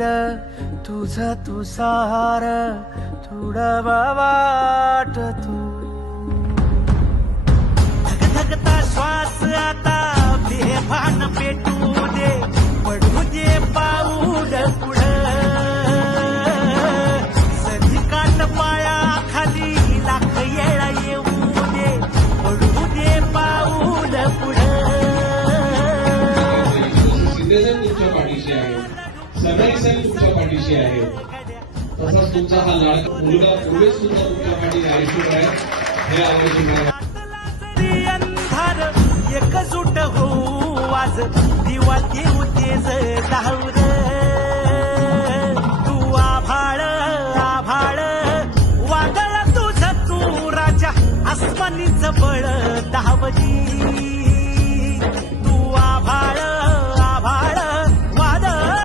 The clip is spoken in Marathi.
शेर तुझं तू सार तुडवा वाट तू धगधगता श्वास आता बेभान पेटू दे पडू दे पाऊल पुढं सधिकाट पाया खाली लाख येळा येऊ दे पडू दे पाऊल पुढं सिद्धेशन तुमच्या पाठीशी आहे सगळेजण तुमच्या पाठीशी आहे तसंच तुमचा हा लाडका मुलगा पूर्वेश सुद्धा तुमच्या पाठीशी आयुष्य आहे हे आवडते मला अंधार एकजूट होऊ आज दिवा देऊ तेज धावर तू आभाळ आभाळ वादळ तुझ तू राजा आसमानीच बळ धावली